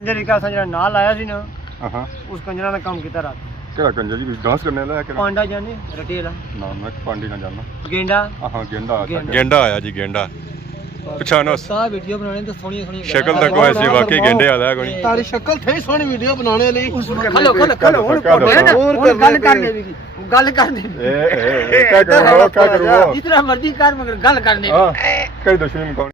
जरिका सा जरा नाल आया सी ना हाँ उस कंजरा ने काम किया रात केड़ा कंजर जी डांस करने वाला है केड़ा पांडा जाने रटेला ना मैं पांडी ना जानना गेंडा हाँ गेंडा गेंडा आया जी गेंडा पछानो सा वीडियो बनाने तो सोहनी सोहनी शक्ल तक कोई ऐसी वाकई गेंडे वाला है कोई तारी शक्ल थे सोहनी वीडियो बनाने ਲਈ खलो खलो खलो और गल करने भी गल करने क्या करो जितना मर्जी कर मगर गल करने हां कई दुश्मन कौन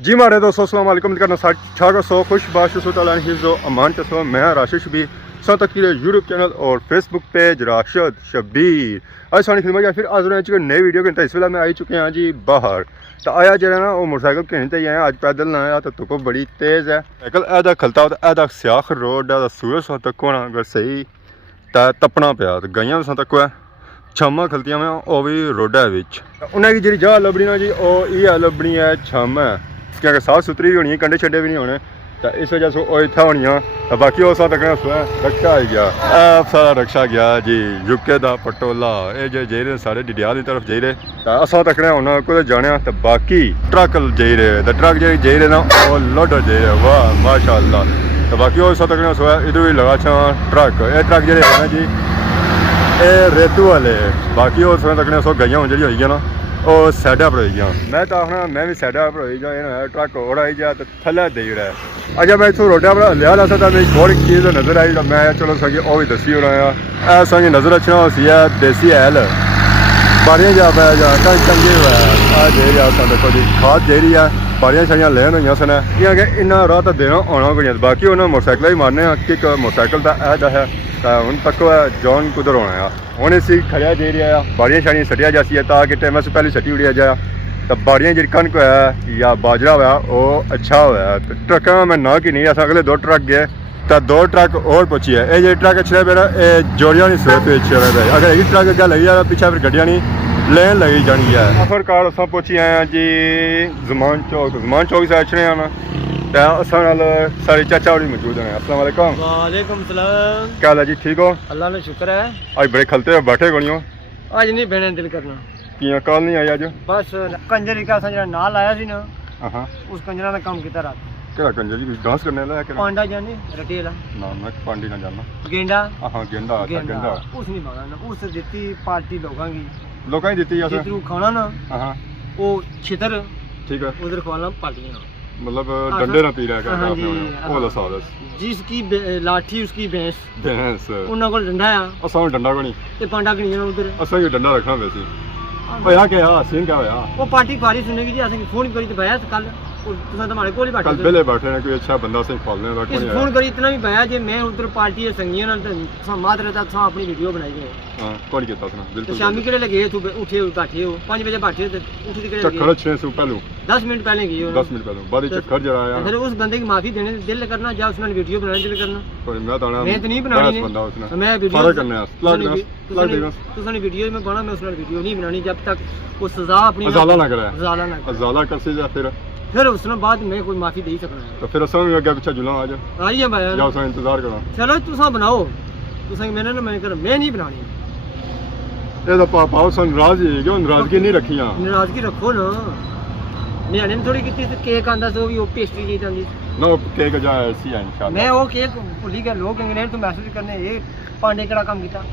जी मारे दोस्तों अस्सलाम वालेकुम करना ठाक सो खुशबाश हिफ्ज़ो अमान चसो मैं राशिद शबीर सो तक यूट्यूब चैनल और फेसबुक पेज राशिद शबीर आज सानी फिल्म फिर आज चुके नई वीडियो के इस वेला मैं आई चुके हैं जी बाहर तो आया जरा ना वो मोटरसाइकिल कहने तो आया अज पैदल ना आया तो धुप बड़ी तेज़ है साइकिल ऐदा खलता हो तो ऐदा स्याख रोड है सूरज सौ तक होना अगर सही तो तपना पाया तो गाइयां सौ तक है छामा खलतियां में वो भी रोडा उन्हें की जी जगह लभनी ना जी वो ये लभनी है छम है क्योंकि साफ सुथरी भी होनी है कंडे छड्डे भी नहीं होने तो इस वजह से वो इतना होनी तो बाकी उस तक रक्षा आई गया सारा रक्षा गया जी यूके का पटोला ये जो जाई रहे सारे डिडियाल की तरफ जाई रहे तो असा तकने होना कुछ जाने तो बाकी ट्रक जाई रहे तो ट्रक जी जाई रहे ना वो लोडर जाई रहे वाह माशाअल्लाह तो बाकी उस तकने इधर भी लगा ट्रक ये ट्रक जे ना जी ये रेतू वाले बाकी उस तकने गईया जी हुई ना वो साइडा पर हो मैं तो आखना मैं भी साइडा पर हो जाए ट्रक और आई जा तो थले दे रहा है अच्छा मैं इतों रोडा पर लिया ला सकता मेरी थोड़ी चीज़ नज़र आई तो मैं चलो संगी वो भी दसी होना है संगी नज़र रखना उसी है देसी हैल बारियां जा पाया जा चंगे हुआ दे रहा देखो जी खाद दे रही है बारियां शारियां लैन हुई सन कि इन्ना राह तो देना आना कोई बाकी उन्हें मोटरसाइकिल ही मारने कि मोटरसाइकिल का ऐसा है हूँ तक जॉन कुदर होना है हूँ इसी खड़िया दे रहा है बारियां शारियां सटिया जाती है ताकि टाइम से पहले सटी उड़िया जाए तो बारियां जी कनक होया या बाजरा होया वो अच्छा होया तो ट्रक मैं ना कि नहीं अस अगले 2 ट्रक गए तो 2 ट्रक और पहुँची है ये ट्रक अच्छे मेरा जोड़िया नहीं सूरत अगर यही ट्रक अगर लगी जाए पीछे फिर गड्डियाँ नहीं लेन लगी जानी है आखिरकार अस पहुँची आए हैं जी जमान चौक से अच्छे हैं ना सारे चाचा और मौजूद हैं अस्सलाम वालेकुम वालेकुम सलाम क्या हाल है जी ठीक हो अल्लाह ने शुक्र है आज बड़े खलते हो बैठे को नहीं हो आज नहीं बहने दिल करना किया कॉल नहीं आई आज बस कंजरिका सा जरा नाल आया सी ना हाँ उस कंजरा ने काम किया रात केड़ा कंजर जी डांस करने वाला है पांडा जाने रटेला ना मैं पांडी ना जानना गेंडा हाँ गेंडा गेंडा उस नहीं मांगा उस देती पार्टी लोगों की लोगों ही देती है जितरू खाना ना हाँ वो छितर ठीक है उधर खवाना पार्टियां मतलब डंडे ना पी रहा है जिसकी लाठी उसकी भैंस उन्होंने को डंडा है असा डंडा को नहीं ते पांडा कनी जाना उधर असा भी डंडा रखना वैसे होया क्या सीन क्या होया वो पार्टी फारी सुनेगी जी असें फोन करी ते भाया कल तुसा तुम्हारे कोल ही बैठे कल पहले बैठे ने कोई अच्छा बंदा से खोलने वाला कोई फोन करी इतना भी भाया जे मैं उधर पार्टी है संगियां नाल ते मात रहता सा अपनी वीडियो बनाई है हां कौन कीता उसने बिल्कुल शामी केड़े लगे तू उठे बैठे हो 5 बजे बैठे ते उठ के चक्कर 6 से पहले 10 मिनट पहले गई हो 10 मिनट पहले बाद चक्कर जरा आया फिर उस बंदे की माफी देने दिल करना जा उसने वीडियो बनाने दिल करना कोई मैं तो नहीं बनानी बंदा उसने मैं वीडियो सारा करना है तुसने वीडियो में बना मैं उसने वीडियो नहीं बनानी जब तक वो सजा अपनी अजाला ना करे अजाला कर से जा फिर उसने बाद में कोई माफी दे ही सकना है तो फिर असम में आगे पीछे जुला आज आई है भाई जाओ सा इंतजार करो चलो तुसा बनाओ तुसा मैंने ना मैं कर मैं नहीं बनानी ये तो पापा सन नाराजी है क्यों नाराजगी नहीं रखी हां नाराजगी रखो ना नियाने ने थोड़ी की केक आंदा सो भी वो पेस्ट्री जी जांदी ना केक जाए ऐसी है इंशाल्लाह मैं वो केक भूली गया लोग इंग्लैंड तो मैसेज करने ये पांडे केड़ा काम कीता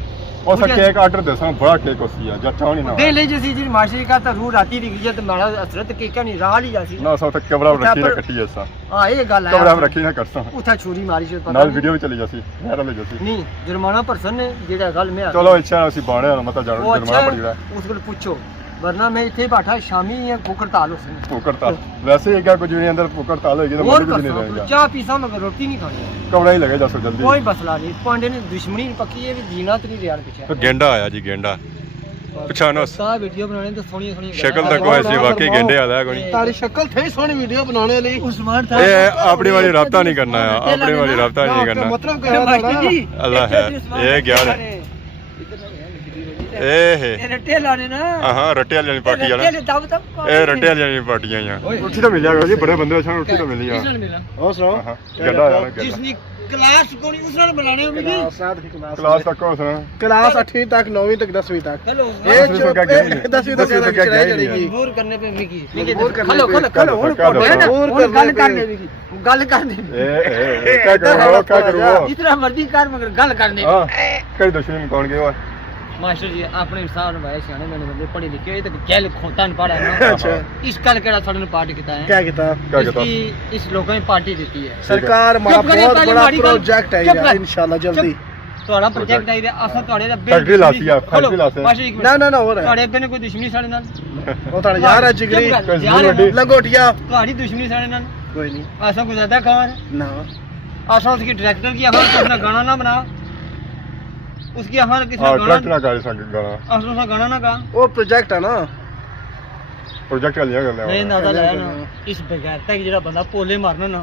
और सा केक ऑर्डर देसा बड़ा केक होसी है जब चावनी ना दे ले जैसी जी मास्टर का तो रू राती दिख गया तो मेरा असरत केक नहीं रहा ली जासी ना सा तक कैमरा रखी ना कटी ऐसा हां ये गल है कैमरा रखी ना करसा उठा छुरी मारी से नाल वीडियो भी चली जासी वायरल हो जासी नहीं जुर्माना पर्सन ने जेड़ा गल में चलो अच्छा उसी बाणे मत जुर्माना पड़ गया उसको पूछो वरना मैं इथे बैठा शामी या भूख हड़ताल हो सके भूख हड़ताल वैसे ही क्या कुछ नहीं अंदर भूख हड़ताल होगी तो मुझे भी नहीं रहेगा चाय पीसा मगर रोटी नहीं खानी कमरा ही लगे जैसे जल्दी कोई मसला नहीं पांडे ने दुश्मनी पक्की है भी जीना तो नहीं रियाल पीछे तो गेंडा आया जी गेंडा पछानो सा वीडियो बनाने तो सोहनी सोहनी शक्ल तक कोई ऐसी वाकई गेंडे वाला है कोई तारी शक्ल थे सोहनी वीडियो बनाने ਲਈ उस्मान था ये अपनी वाली राब्ता नहीं करना है अपनी वाली राब्ता नहीं करना मतलब क्या है अल्लाह है ये ज्ञान है ए रट्टे लाने ना हां रट्टे वाली पार्टी वाला ए रट्टे वाली पार्टियां यहां उठी तो मिल जाएगा जी बड़े बंदे अच्छा उठी तो मिल जाएगा किसने मिला और सुनाओ गड्ढा यार जिसने क्लास कोनी उसने बनाने होगी क्लास तक हो सुना क्लास 8वीं तक 9वीं तक 10वीं तक हेलो ये 10वीं तक चलेगी मजबूर करने पे मिकी मजबूर करने हेलो पे। हेलो मजबूर करने पे। गल करने क्या करूँ जितना मर्जी कर मगर गल करने हाँ कई दुश्मन कौन गए हुआ मास्टर जी अपने इंसान भाई सियाने मैंने बंदे पढ़े लिखे ये तो गैल खोता नहीं पढ़ा है अच्छा इस कल केड़ा साडे ने पार्टी किता है क्या किता इसकी इस लोगों ने पार्टी देती है सरकार हमारा चुप करें, बहुत पहले बड़ा हमारी गल- प्रोजेक्ट है चुप यार कर। इंशाल्लाह जल्दी ਤੁਹਾਡਾ ਪ੍ਰੋਜੈਕਟ ਆਈ ਰਿਹਾ ਅਸਾਂ ਤੁਹਾਡੇ ਦਾ ਫੈਕਟਰੀ ਲਾਤੀ ਆ, ਫੈਕਟਰੀ ਲਾਤੀ ਆ। ਮਾਸਟਰ ਇੱਕ ना ना ना हो रहा ਤੁਹਾਡੇ ਅੱਗੇ ਨੇ ਕੋਈ ਦੁਸ਼ਮਣੀ ਸਾਡੇ ਨਾਲ है वो थोड़ा यार है जिगरी चुप कर, यार है ना। लंगोटिया ਤੁਹਾਡੀ ਦੁਸ਼ਮਣੀ ਸਾਡੇ ਨਾਲ कोई नहीं आसा को ज्यादा खबर ना आसा उसकी डायरेक्टर की हमारे अपना गाना ना बना उसकी हमारे किसी हाँ गाना ट्रैक्टर ना गाड़ी संग गाना आसा उसका गाना ना गा वो प्रोजेक्ट है ना प्रोजेक्ट का लिया कर नहीं लिया अंदाजा लाया ना इस बगैरता की जरा बंदा पोले मारना ना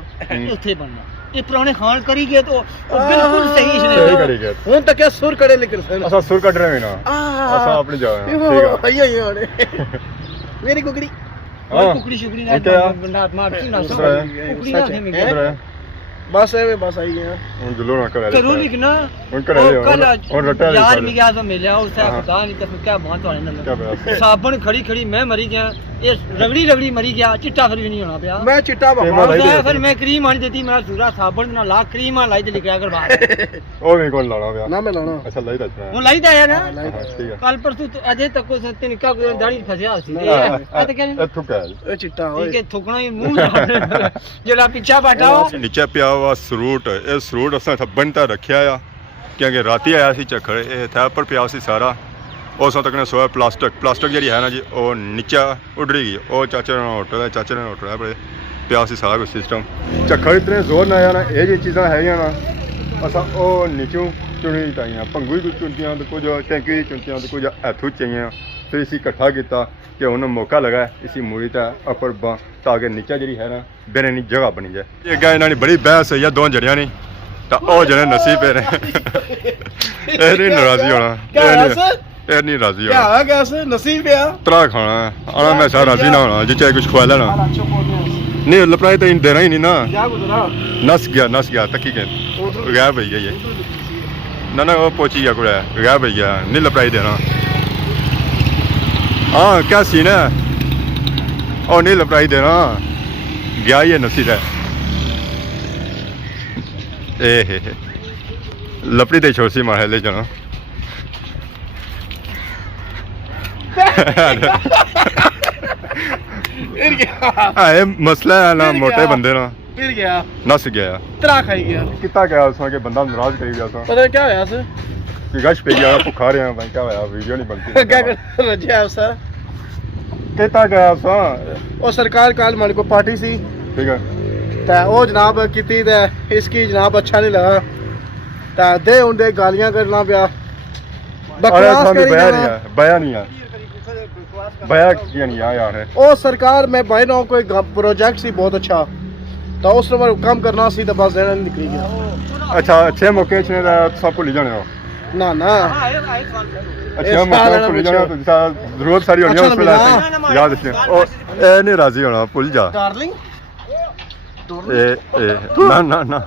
ਉੱਥੇ बनना ये पुराने खान करी गए तो वो बिल्कुल सही सही इसने करी गया हूं तो क्या सुर कड़े लेकर सर असा सुर कट रहे हैं ना असा अपनी जगह ठीक है ठीक मेरी कुकड़ी हाँ कुकड़ी शुकड़ी ये क्या? ना मार की ना दूसरा है। कुकड़ी ना थे इधर है बस है बस आई है उन जुल्लो ना कर करो लिखना उन कर ले कल और रटा ले यार मैं क्या तो मिला उससे हाँ। खुदा नहीं तो क्या बात वाले क्या ना बात साबन खड़ी खड़ी मैं मरी गया ये रगड़ी रगड़ी मरी गया चिट्टा फिर भी नहीं होना पिया मैं चिट्टा ये बाबा लाई दे। फिर मैं क्रीम आनी देती मेरा सूरा साबन ना ला क्रीम आ लाई दे लिखा कर बाहर ओ नहीं कौन लाना भैया ना मैं लाना अच्छा लाई दस वो लाई दे आया ना हाँ ठीक है कल परसों तो अजय तक को सत्ते निका को दाढ़ी फसिया सी आ तो क्या ए थुका ए चिट्टा ठीक ओए है थुकना ही मुंह जरा पीछा बैठा हो नीचे पिया हुआ सरूट ਇਹ ਸਰੂਟ ਅਸਾਂ ਇੱਥੇ ਬੰਨਤਾ ਰੱਖਿਆ ਆ ਕਿਉਂਕਿ ਰਾਤੀ ਆਇਆ ਸੀ ਝੱਖੜ ਇਹ ਥੈ ਉੱਪਰ ਪਿਆ ਸੀ ਸਾਰਾ ਉਸੋਂ ਤੱਕ ਨੇ ਸੋਇਆ ਪਲਾਸਟਿਕ ਜਿਹੜੀ ਹੈ ਨਾ ਜੀ ਉਹ ਨੀਚਾ ਉੱਡ ਰਹੀ ਗਈ ਉਹ ਚਾਚੇ ਨਾਲ ਹੋਟਲ ਹੈ ਬੜੇ ਪਿਆ ਸੀ ਸਾਰਾ ਕੁਝ ਸਿਸਟਮ ਝੱਖੜ ਇਤਨੇ ਜ਼ੋਰ ਨਾਲ ਆਇਆ ਨਾ ਇਹ ਜਿਹੀ ਚੀਜ਼ਾਂ ਹੈਗੀਆਂ ਨਾ ਅਸਾਂ ਉਹ ਨੀਚੋਂ ਚੁਣੀ ਚਾਹੀਆਂ ਭੰਗੂ ਹੀ ਚੁਣਤੀਆਂ ਤੇ ਕੁਝ ਟੈਂਕੀ ਦੀ ਚੁਣਤੀਆਂ ਤੇ ਕੁਝ ਇੱਥੋਂ ਚਾਹੀਆਂ ਫਿਰ ਅਸੀਂ ਇਕੱਠਾ ਕੀਤਾ ਕਿ ਉਹਨੂੰ ਮੌਕਾ ਲਗਾ ਇਸੀ ਮੂਰੀ ਤਾਂ ਅਪਰ ਬਾਂ ਤਾਂ ਕਿ ਨੀਚਾ ਜਿਹੜੀ ਹੈ ਨਾ ਬਿਨੇ ਨਹੀਂ ਜਗ੍ਹਾ ਬਣੀ ਜਾਏ ਇਹ ਅੱਗੇ ਇਹਨਾਂ ਦੀ ਬੜੀ ਬਹਿਸ ਹੋਈ ਆ ਦੋ ਜੜਿਆਂ ਨਹੀਂ ਤਾਂ ਉਹ ਜਿਹੜੇ ਨਸੀਬ ਪੇ ਨੇ ਇਹ ਨਹੀਂ ਨਾਰਾਜ਼ੀ ਹੋਣਾ ਇਹ ਨਹੀਂ ਰਾਜ਼ੀ क्या ਹੋਣਾ है कैसे नसीब है ਤਰਾ ਖਾਣਾ ਆਣਾ ਮੈਂ ਸਾਰਾ ਰਾਜ਼ੀ ਨਾ ਹੋਣਾ ਜੇ ਚਾਹੇ ਕੁਝ ਖਵਾ ਲੈਣਾ ਨਹੀਂ ਲਪਰਾਈ ਤਾਂ ਇਨ ਦੇਣਾ ਹੀ ਨਹੀਂ ਨਾ क्या गुजरा ਨਸ ਗਿਆ ਤੱਕੀ ਕੇ ਗਿਆ ਭਈਆ ਇਹ ਨਾ ਉਹ ਪੋਚੀ ਗਿਆ ਕੋਲੇ ਗਿਆ ਭਈਆ ਨਹੀਂ ਲਪਰਾਈ ਦੇਣਾ ਹਾਂ ਕਿਆ ਸੀਨ ਹੈ ਉਹ ਨਹੀਂ ਲਪਰਾਈ ਦੇਣਾ ਗਿਆ ਇਹ ਨਸੀਬ ਹੈ ਇਹ ਲਪੜੀ ਦੇ ਛੋਸੀ ਮਾਹਲੇ ਜਾਣਾ फिर गया ਇਹ ਮਸਲਾ ਹੈ ਨਾ ਮੋਟੇ ਬੰਦੇ ਨਾਲ फिर गया ਨਸ ਗਿਆ तरा खाई गया ਕਿੱਤਾ ਗਿਆ ਉਸਾਂ ਕਿ ਬੰਦਾ ਨਾਰਾਜ਼ ਕਰੀ ਗਿਆ ਉਸਾਂ पता नहीं क्या होया सर ਕਿ ਗਸ਼ ਪਈ ਗਿਆ ਭੁੱਖਾ ਰਿਹਾ ਮੈਂ ਕਿਆ ਹੋਇਆ ਵੀਡੀਓ ਨਹੀਂ ਬਣਦੀ क्या कर रजिया सर ਕਿੱਤਾ ਗਿਆ ਉਸਾਂ ਉਹ ਸਰਕਾਰ ਕਾਲ ਮਾਨ ਕੋ ਪਾਰਟੀ ਸੀ ਠੀਕ ਹੈ ਤਾਂ ਉਹ ਜਨਾਬ ਕੀਤੀ ਤੇ ਇਸकी ਜਨਾਬ ਅੱਛਾ ਨਹੀਂ ਲਗਾ ਤਾਂ ਦੇ ਹੁੰਦੇ ਗਾਲੀਆਂ ਕਰਨਾ ਪਿਆ ਅਰੇ ਬਕਵਾਸ ਸਾਨੂੰ ਕਰੀ ਬਿਆ ਜਾਣਾ। ਨਹੀਂ ਆ ਬਿਆ ਨਹੀਂ ਆ ਬਿਆ ਕੀ ਨਹੀਂ ਆ ਯਾਰ ਉਹ ਸਰਕਾਰ ਮੈਂ ਭਾਈ ਨਾ ਕੋਈ ਪ੍ਰੋਜੈਕਟ ਸੀ ਬਹੁਤ ਅੱਛਾ ਤਾਂ ਉਸ ਨੂੰ ਕੰਮ ਕਰਨਾ ਸੀ ਤਾਂ ਬਸ ਦੇਣਾ ਨਿਕਲ ਗਿਆ ਅੱਛਾ ਅੱਛੇ ਮੌਕੇ ਚ ਨੇ ਸਭ ਭੁੱਲ ਜਾਣੇ ਹੋ ਨਾ ਨਾ ਅੱਛੇ ਮੌਕੇ ਭੁੱਲ ਜਾਣੇ ਹੋ ਤਾਂ ਜ਼ਰੂਰਤ ਸਾਰੀ ਹੋਣੀ ਉਸ ਵੇਲੇ ਯਾਦ ਰੱਖਣਾ ਉਹ ਇਹ ਨਹੀਂ ਰਾਜ਼ੀ ਹੋਣਾ ਭੁੱਲ ਜਾ ਡਾਰਲਿੰਗ ਇਹ ਨਾ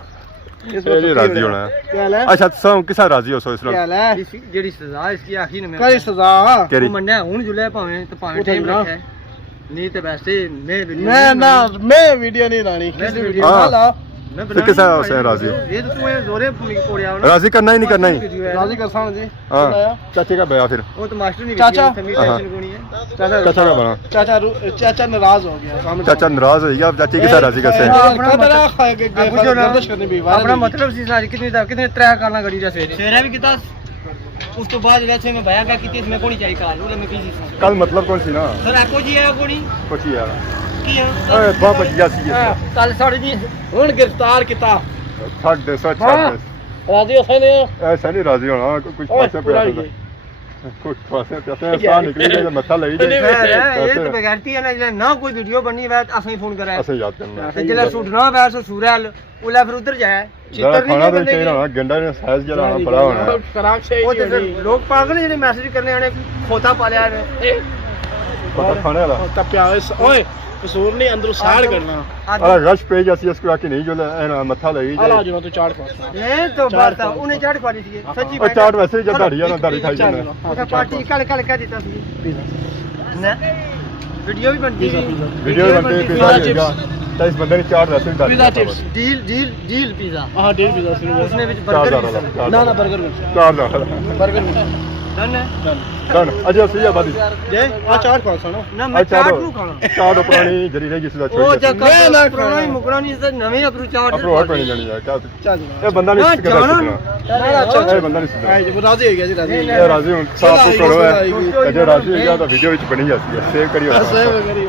ਇਹ ਨਹੀਂ ਰਾਜ਼ੀ ਹੋਣਾ क्या ले ਅੱਛਾ ਸਭ ਕਿਸਾ ਰਾਜ਼ੀ ਹੋ ਸੋ ਇਸ ਨਾਲ क्या ले ਜਿਹੜੀ ਸਜ਼ਾ ਇਸकी ਆਖੀ ਨੇ कई सजा ਕਿਹੜੀ ਮੰਨਿਆ ਹੁਣ ਜੁਲੇ ਭਾਵੇਂ ਤੇ ਭਾਵੇਂ ਉਹ ਤਾਂ ਟਾਈਮ ਨਾ। ਰੱਖਿਆ ਨਹੀਂ ਤੇ ਵੈਸੇ मैं ना मैं वीडियो नहीं लानी किसी मैं वीडियो हाँ। ना ला ਮੈਂ ਤੇ ਕਿਸਾ ਉਸੇ ਰਾਜ਼ੀ ਇਹ ਤਾਂ ਤੂੰ ਇਹ ਜ਼ੋਰੇ ਪੋੜਿਆ ਹੋਣਾ ਰਾਜ਼ੀ ਕਰਨਾ ਹੀ ਨਹੀਂ ਕਰਨਾ ਹੀ राजी कर साहब जी हाँ चाचे का बया फिर ਉਹ ਤਾਂ ਮਾਸਟਰ ਨਹੀਂ ਚਾਚਾ। ਟੈਨਸ਼ਨ ਕੋਣੀ ਹੈ चाचा का बना चाचा नाराज हो गया सामने चाचा नाराज हो गया अब चाची के साथ राजी कैसे गर्दिश करनी भी ਆਪਣਾ ਮਤਲਬ ਸੀ ਸਾਰੀ ਕਿਤਨੇ ਤਰੇ ਕਾਲਾਂ ਗੜੀ ਦਾ ਸਵੇਰੇ ਵੀ ਕੀਤਾ ਉਸ ਤੋਂ ਬਾਅਦ ਜਿਹੜਾ ਮੈਂ ਭਇਆ ਕਿ ਕਿਤੇ ਮੈਂ ਕੋਣੀ ਚਾਹੀ ਕਾਲ ਉਹ ਮੈਂ ਕੀ ਸੀ कल मतलब कौन सी ना ਸਰ ਆਪੋ ਜੀ ਆ ਕੋਣੀ कुछ ही यार ਕੀ ਆ ओए बाप बचिया सी है ਕੱਲ ਸਾਡੇ ਜੀ ਹੁਣ गिरफ्तार किता छाट दे सच हाँ। छाट दे राजी हो ने ऐसा नहीं राजी होना कुछ ओए, पासे पे पूरा आता कुछ पासे पे साह निकली जाए मथा लगी ਇਹ जाए ਤਾਂ ਬਗੈਰਤੀ ਹੈ ਨਾ ਜਿਹੜਾ ਨਾ ਕੋਈ ਵੀਡੀਓ ਬਣਨੀ ਵੈ ਅਸੀਂ ਫੋਨ ਕਰਾਇਆ ऐसे याद करना ਤੇ ਜਿਹੜਾ ਸੁੱਟਣਾ ਵੈ ਸੋ ਸੂਰਲ ਉਹਲਾ ਫਿਰ ਉਧਰ ਜਾਇਆ जरा खाना तो चाहिए ना गंडा ने साइज जरा बड़ा होना खराब से ਉਹ ਤੇ ਫਿਰ ਲੋਕ ਪਾਗਲ ਜਿਹੜੇ ਮੈਸੇਜ ਕਰਨੇ ਆਣੇ ਖੋਤਾ ਪਾ ਲਿਆ ਨੇ पता खाने वाला तब क्या ओए कसूर नहीं अंदर साड़ करना अरे रश पे जैसी इसको आके नहीं जो मत्था लगी अला जो तू चाट पास ये तो बात है उन्हें चाट खा ली थी सच्ची और चाट वैसे ही जब दाढ़ी ना दाढ़ी खाई जाना अच्छा पार्टी कल कल क्या देता थी ना वीडियो भी बनती है वीडियो बनते हैं पिज़्ज़ा चिप्स तो इस बंदे ने चाट वैसे ही दाढ़ी pizza chips deal deal deal pizza हां डेढ़ पिज़्ज़ा सिर्फ उसमें भी चार बर्गर ना ना बर्गर चार बर्गर डन है डन अजय सही है बादी जे आ चाट पास ना ना मैं चाट ਨੂੰ ਖਾਣਾ ਚਾਟ ਪੁਰਾਣੀ ਜਿਹੜੀ ਰਹੀ ਜਿਸ ਦਾ ਉਹ ਛੋੜ ਜੱਕਾ ਪੁਰਾਣੀ ਮੁਕਰਾਨੀ ਸੇ ਨਵੇਂ ਅਪਰੂ ਚਾਟ ਅਪਰੋ ਹਟ ਪੈਣੀ ਜਾਣੀ ਯਾਰ ਚੱਲ ਇਹ ਬੰਦਾ ਨਹੀਂ ਸਿੱਖਦਾ ਜਾਣਾ ਸਿੱਖਣਾ ਅੱਛਾ ਇਹ ਬੰਦਾ ਨਹੀਂ ਸਿੱਖਦਾ ਜੀ ਰਾਜ਼ੀ ਹੋ ਗਿਆ ਜੀ ਰਾਜ਼ੀ ਇਹ ਰਾਜ਼ੀ ਹੁਣ ਸਾਫ ਕਰੋ ਹੈ ਜੇ ਰਾਜ਼ੀ ਹੋ ਗਿਆ ਤਾਂ ਵੀਡੀਓ ਵਿੱਚ ਬਣੀ ਜਾਂਦੀ ਹੈ ਸੇਵ ਕਰਿਓ ਸੇਵ ਕਰੀ